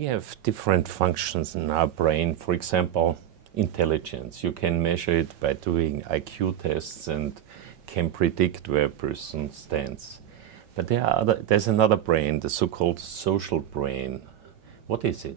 We have different functions in our brain. For example, intelligence. You can measure it by doing IQ tests and can predict where a person stands. But there's another brain, the so-called social brain. What is it?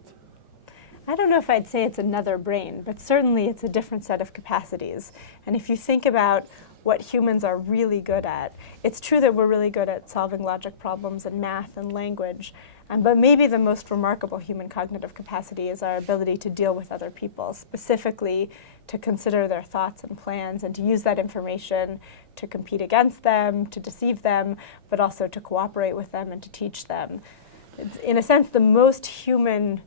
I don't know if I'd say it's another brain, but certainly it's a different set of capacities. And if you think about what humans are really good at, it's true that we're really good at solving logic problems and math and language, but maybe the most remarkable human cognitive capacity is our ability to deal with other people, specifically to consider their thoughts and plans and to use that information to compete against them, to deceive them, but also to cooperate with them and to teach them. It's, in a sense, the most human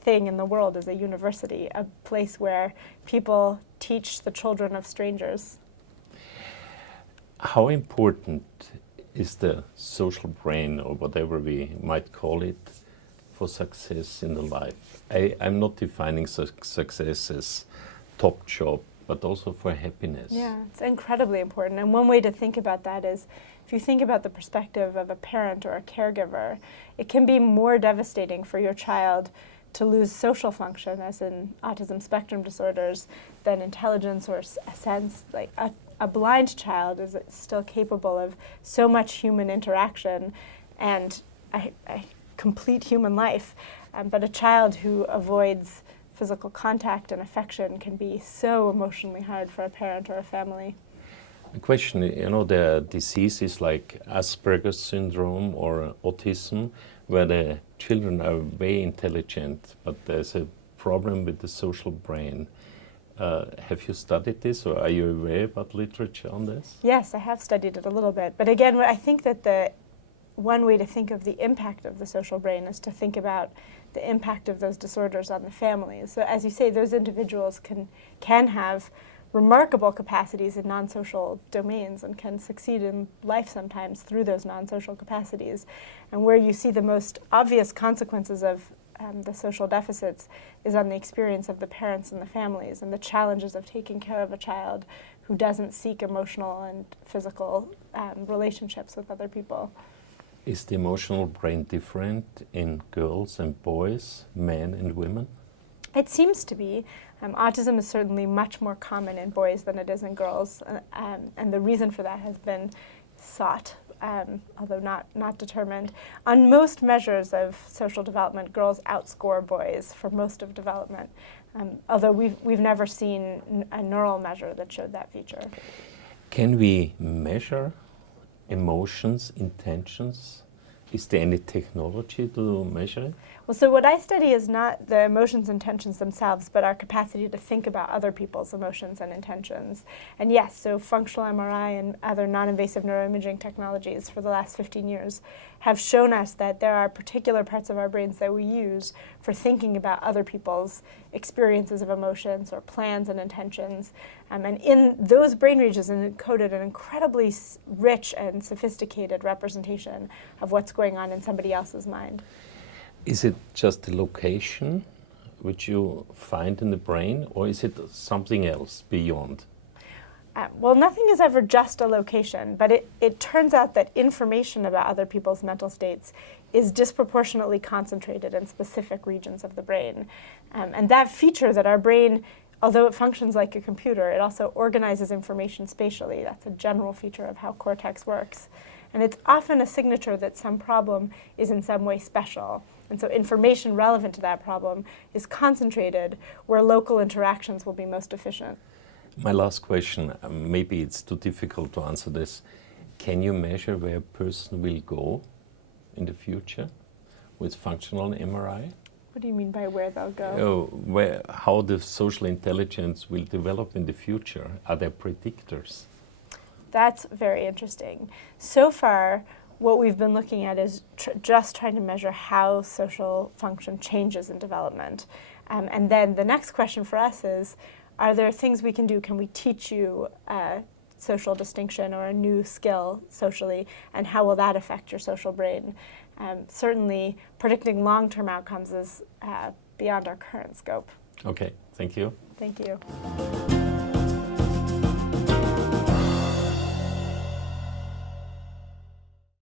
thing in the world is a university, a place where people teach the children of strangers. How important is the social brain, or whatever we might call it, for success in the life? I'm not defining success as top job, but also for happiness. Yeah, it's incredibly important. And one way to think about that is, if you think about the perspective of a parent or a caregiver, it can be more devastating for your child to lose social function, as in autism spectrum disorders, than intelligence or a sense. Like a blind child is still capable of so much human interaction and a complete human life. But a child who avoids physical contact and affection can be so emotionally hard for a parent or a family. The question, there are diseases like Asperger's syndrome or autism, where the children are very intelligent, but there's a problem with the social brain. Have you studied this, or are you aware about literature on this? Yes, I have studied it a little bit. But again, I think that the one way to think of the impact of the social brain is to think about the impact of those disorders on the families. So as you say, those individuals can have remarkable capacities in non-social domains and can succeed in life sometimes through those non-social capacities. And where you see the most obvious consequences of the social deficits is on the experience of the parents and the families and the challenges of taking care of a child who doesn't seek emotional and physical relationships with other people. Is the emotional brain different in girls and boys, men and women? It seems to be. Autism is certainly much more common in boys than it is in girls, and the reason for that has been sought, although not determined. On most measures of social development, girls outscore boys for most of development, although we've never seen a neural measure that showed that feature. Can we measure emotions, intentions? Is there any technology to measure it? Well, so what I study is not the emotions and intentions themselves, but our capacity to think about other people's emotions and intentions. And yes, so functional MRI and other non-invasive neuroimaging technologies for the last 15 years have shown us that there are particular parts of our brains that we use for thinking about other people's experiences of emotions or plans and intentions. And in those brain regions encoded an incredibly rich and sophisticated representation of what's going on in somebody else's mind. Is it just the location which you find in the brain, or is it something else beyond? Well, nothing is ever just a location, but it turns out that information about other people's mental states is disproportionately concentrated in specific regions of the brain. And that feature that our brain, although it functions like a computer, it also organizes information spatially. That's a general feature of how cortex works. And it's often a signature that some problem is in some way special. And so information relevant to that problem is concentrated where local interactions will be most efficient. My last question, maybe it's too difficult to answer this. Can you measure where a person will go in the future with functional MRI? What do you mean by where they'll go? How the social intelligence will develop in the future? Are there predictors? That's very interesting. So far, what we've been looking at is just trying to measure how social function changes in development. And then the next question for us is, are there things we can do? Can we teach you a social distinction or a new skill socially, and how will that affect your social brain? Certainly, predicting long-term outcomes is beyond our current scope. Okay, thank you. Thank you.